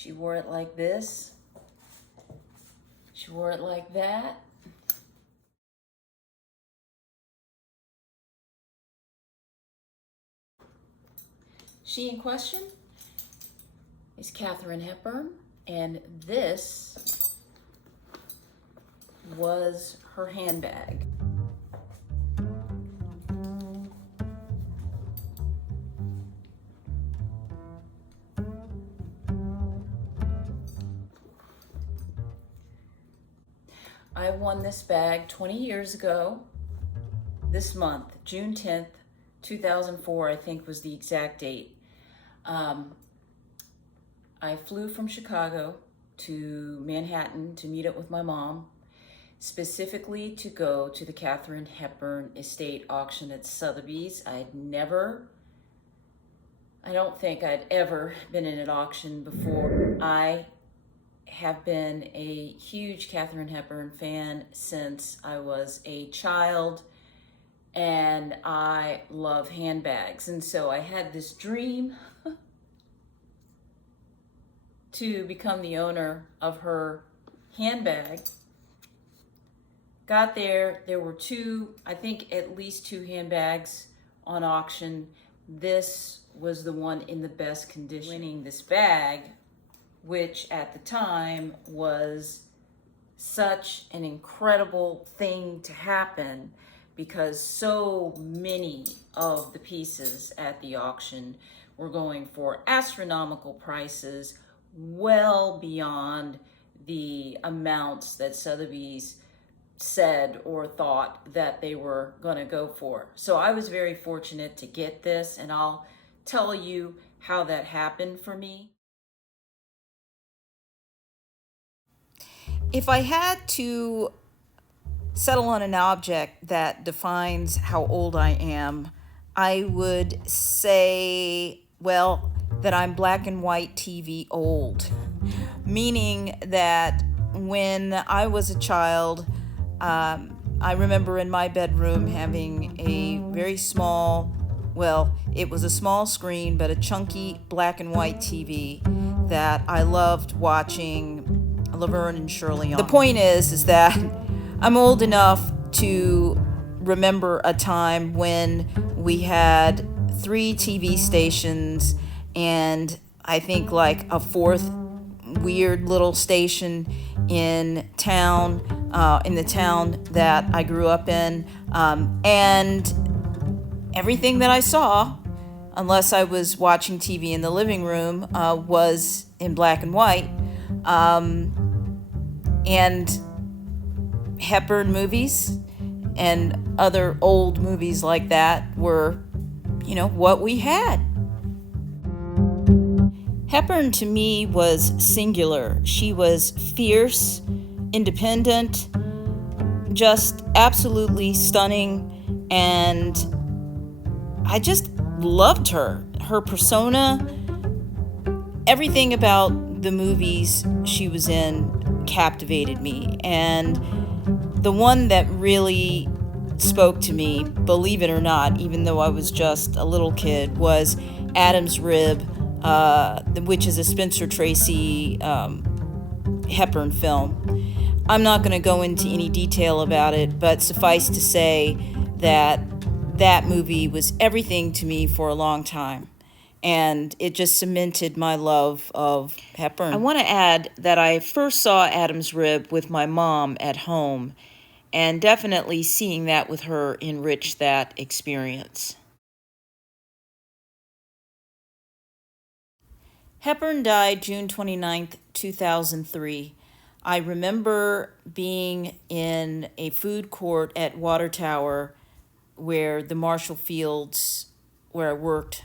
She wore it like this. She wore it like that. She in question is Katharine Hepburn, and this was her handbag. I won this bag 20 years ago this month, June 10th, 2004, I think was the exact date. I flew from Chicago to Manhattan to meet up with my mom, specifically to go to the Katharine Hepburn estate auction at Sotheby's. I don't think I'd ever been in an auction before. I have been a huge Katharine Hepburn fan since I was a child, and I love handbags. And so I had this dream to become the owner of her handbag. Got there, there were I think at least two handbags on auction. This was the one in the best condition. Winning this bag, which at the time was such an incredible thing to happen because so many of the pieces at the auction were going for astronomical prices, well beyond the amounts that Sotheby's said or thought that they were going to go for. So I was very fortunate to get this, and I'll tell you how that happened for me. If I had to settle on an object that defines how old I am, I would say, well, that I'm black and white TV old. Meaning that when I was a child, I remember in my bedroom having a very small, well, it was a small screen, but a chunky black and white TV that I loved watching Laverne and Shirley on. The point is that I'm old enough to remember a time when we had 3 TV stations and I think like a 4th weird little station in town, in the town that I grew up in, and everything that I saw, unless I was watching TV in the living room, was in black and white. And Hepburn movies and other old movies like that were, what we had. Hepburn to me was singular. She was fierce, independent, just absolutely stunning, and I just loved her. Her persona, everything about the movies she was in captivated me. And the one that really spoke to me, believe it or not, even though I was just a little kid, was Adam's Rib, which is a Spencer Tracy Hepburn film. I'm not going to go into any detail about it, but suffice to say that that movie was everything to me for a long time. And it just cemented my love of Hepburn. I want to add that I first saw Adam's Rib with my mom at home, and definitely seeing that with her enriched that experience. Hepburn died June 29th, 2003. I remember being in a food court at Water Tower where the Marshall Fields, where I worked,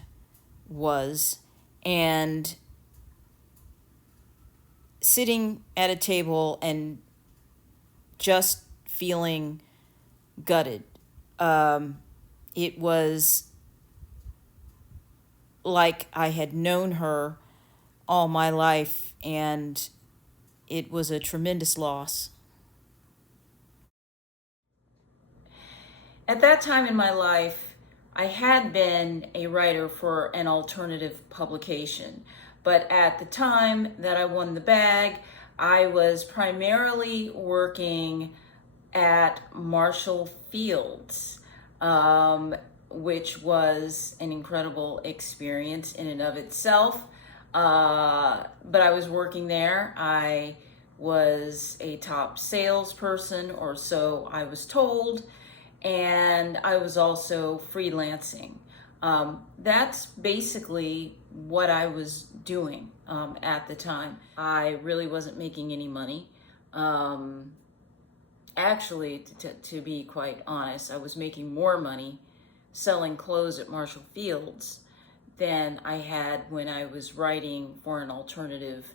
was, and sitting at a table and just feeling gutted. It was like I had known her all my life, and it was a tremendous loss. At that time in my life, I had been a writer for an alternative publication, But at the time that I won the bag, I was primarily working at Marshall Fields, which was an incredible experience in and of itself. But I was working there. I was a top salesperson, or so I was told, and I was also freelancing. That's basically what I was doing at the time. I really wasn't making any money. Actually, to be quite honest, I was making more money selling clothes at Marshall Fields than I had when I was writing for an alternative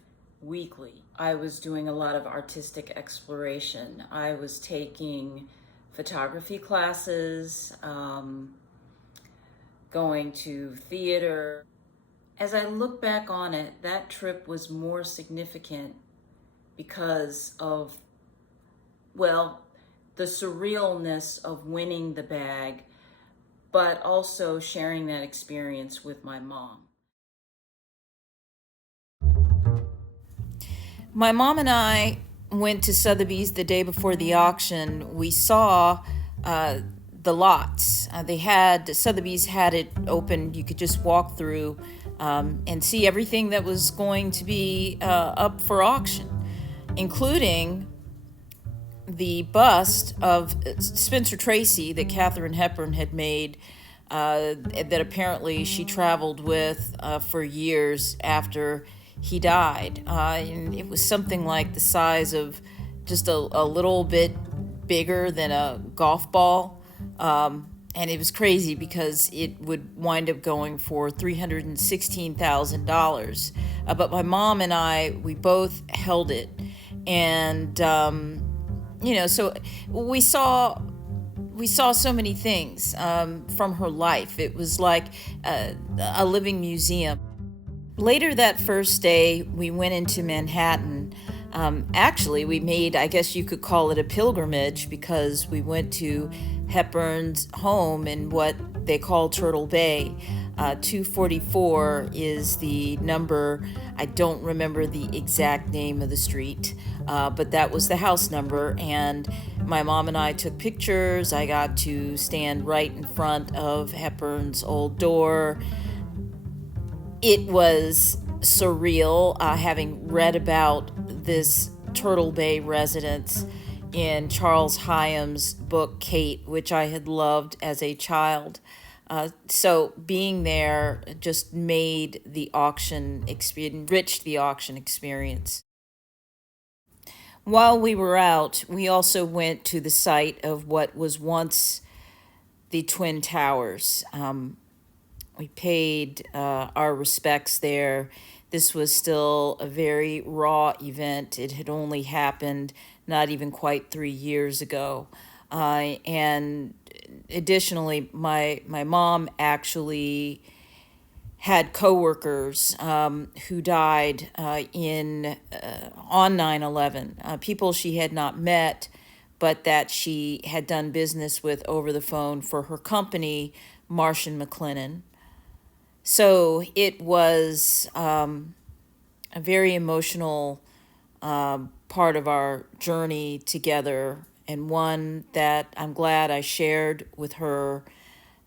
weekly. I was doing a lot of artistic exploration. I was taking photography classes, going to theater. As I look back on it, that trip was more significant because of, well, the surrealness of winning the bag, but also sharing that experience with my mom. My mom and I went to Sotheby's the day before the auction. We saw the lots. Sotheby's had it open. You could just walk through and see everything that was going to be up for auction, including the bust of Spencer Tracy that Katharine Hepburn had made, that apparently she traveled with for years after he died. And it was something like the size of just a little bit bigger than a golf ball. And it was crazy because it would wind up going for $316,000. But my mom and I, we both held it. And, so we saw so many things from her life. It was like a living museum. Later that first day, we went into Manhattan. Actually, we made, I guess you could call it a pilgrimage, because we went to Hepburn's home in what they call Turtle Bay. 244 is the number. I don't remember the exact name of the street, but that was the house number. And my mom and I took pictures. I got to stand right in front of Hepburn's old door. It was surreal, having read about this Turtle Bay residence in Charles Hyam's book, Kate, which I had loved as a child. So being there just made the auction experience, enriched the auction experience. While we were out, we also went to the site of what was once the Twin Towers. We paid our respects there. This was still a very raw event. It had only happened not even quite 3 years ago. And additionally, my mom actually had coworkers who died on 9/11, people she had not met, but that she had done business with over the phone for her company, Marsh & McLennan. So it was a very emotional part of our journey together, and one that I'm glad I shared with her.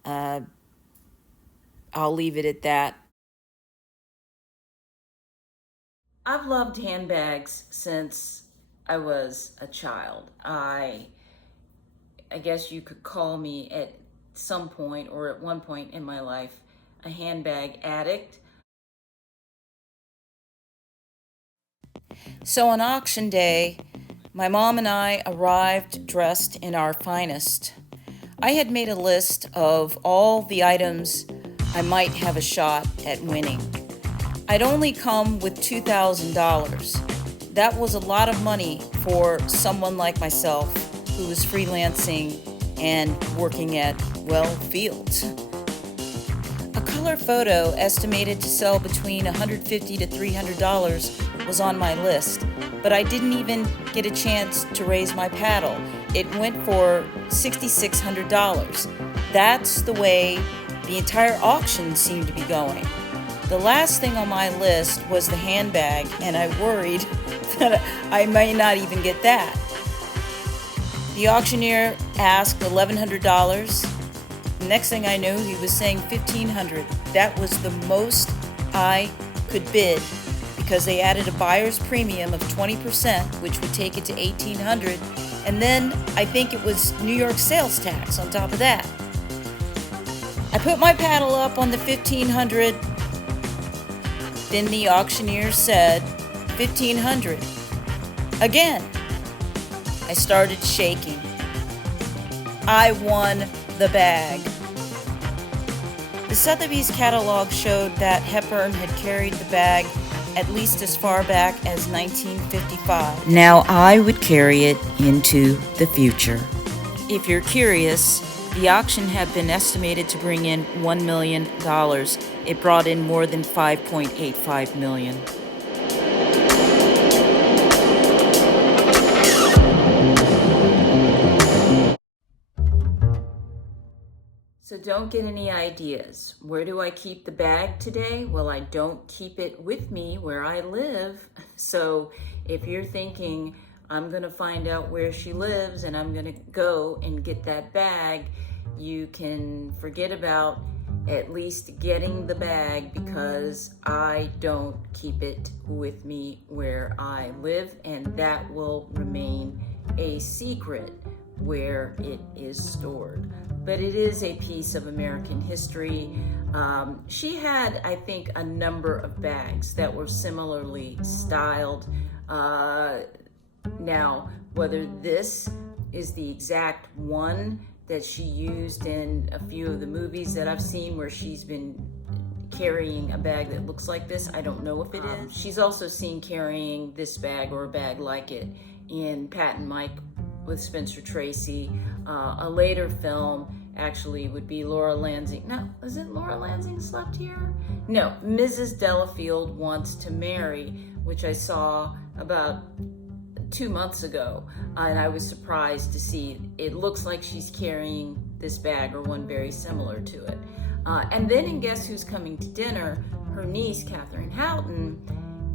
I'll leave it at that. I've loved handbags since I was a child. I guess you could call me at some point, or at one point in my life, a handbag addict. So on auction day, my mom and I arrived dressed in our finest. I had made a list of all the items I might have a shot at winning. I'd only come with $2,000. That was a lot of money for someone like myself who was freelancing and working at, Fields. A color photo estimated to sell between $150 to $300 was on my list, but I didn't even get a chance to raise my paddle. It went for $6,600. That's the way the entire auction seemed to be going. The last thing on my list was the handbag, and I worried that I might not even get that. The auctioneer asked $1,100. The next thing I knew, he was saying $1,500. That was the most I could bid, because they added a buyer's premium of 20%, which would take it to $1,800, and then I think it was New York sales tax on top of that. I put my paddle up on the $1,500. Then the auctioneer said $1,500. Again, I started shaking. I won the bag. The Sotheby's catalog showed that Hepburn had carried the bag at least as far back as 1955. Now I would carry it into the future. If you're curious, the auction had been estimated to bring in $1 million. It brought in more than $5.85 million. So don't get any ideas. Where do I keep the bag today? Well, I don't keep it with me where I live. So if you're thinking, I'm gonna find out where she lives and I'm gonna go and get that bag, you can forget about at least getting the bag, because I don't keep it with me where I live, and that will remain a secret where it is stored. But it is a piece of American history. She had, I think, a number of bags that were similarly styled. Now, whether this is the exact one that she used in a few of the movies that I've seen where she's been carrying a bag that looks like this, I don't know if it is. She's also seen carrying this bag or a bag like it in Pat and Mike with Spencer Tracy. A later film actually would be Laura Lansing. No, is it Laura Lansing Slept Here? No, Mrs. Delafield Wants to Marry, which I saw about 2 months ago, and I was surprised to see it looks like she's carrying this bag or one very similar to it. And then in Guess Who's Coming to Dinner, her niece, Katharine Hepburn,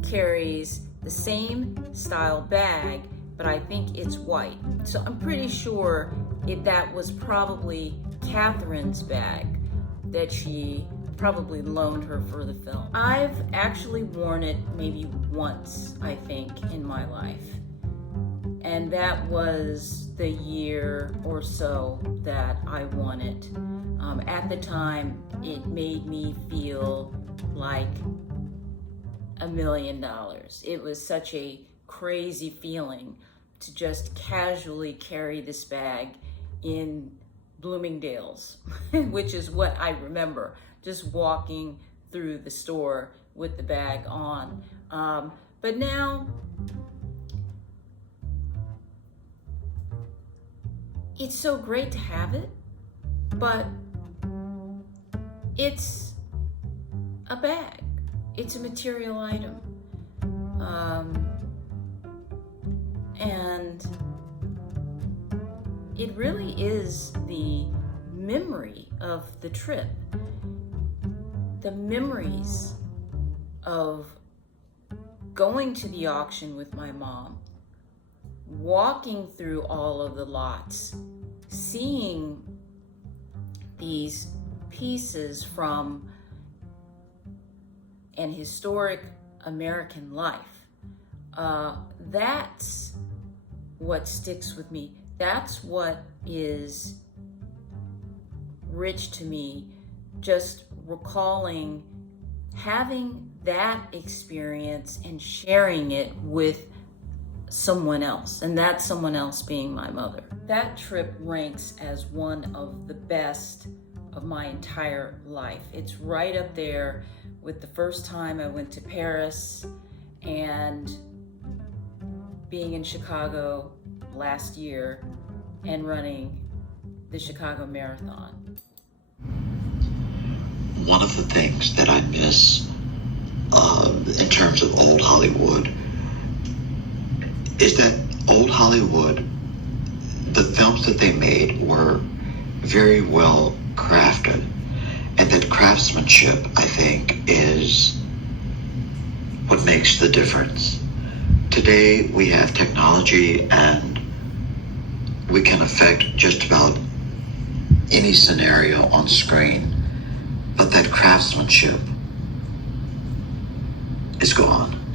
carries the same style bag, but I think it's white. So I'm pretty sure that was probably Katharine's bag that she probably loaned her for the film. I've actually worn it maybe once, I think, in my life. And that was the year or so that I won it. At the time, it made me feel like $1 million. It was such a crazy feeling to just casually carry this bag in Bloomingdale's, which is what I remember, just walking through the store with the bag on. But now, it's so great to have it, but it's a bag. It's a material item. And it really is the memory of the trip, the memories of going to the auction with my mom, walking through all of the lots, seeing these pieces from an historic American life. That's what sticks with me. That's what is rich to me, just recalling having that experience and sharing it with someone else, and that someone else being my mother. That trip ranks as one of the best of my entire life. It's right up there with the first time I went to Paris and being in Chicago last year and running the Chicago Marathon. One of the things that I miss in terms of old Hollywood is that old Hollywood, the films that they made were very well crafted. And that craftsmanship, I think, is what makes the difference. Today we have technology and we can affect just about any scenario on screen, but that craftsmanship is gone.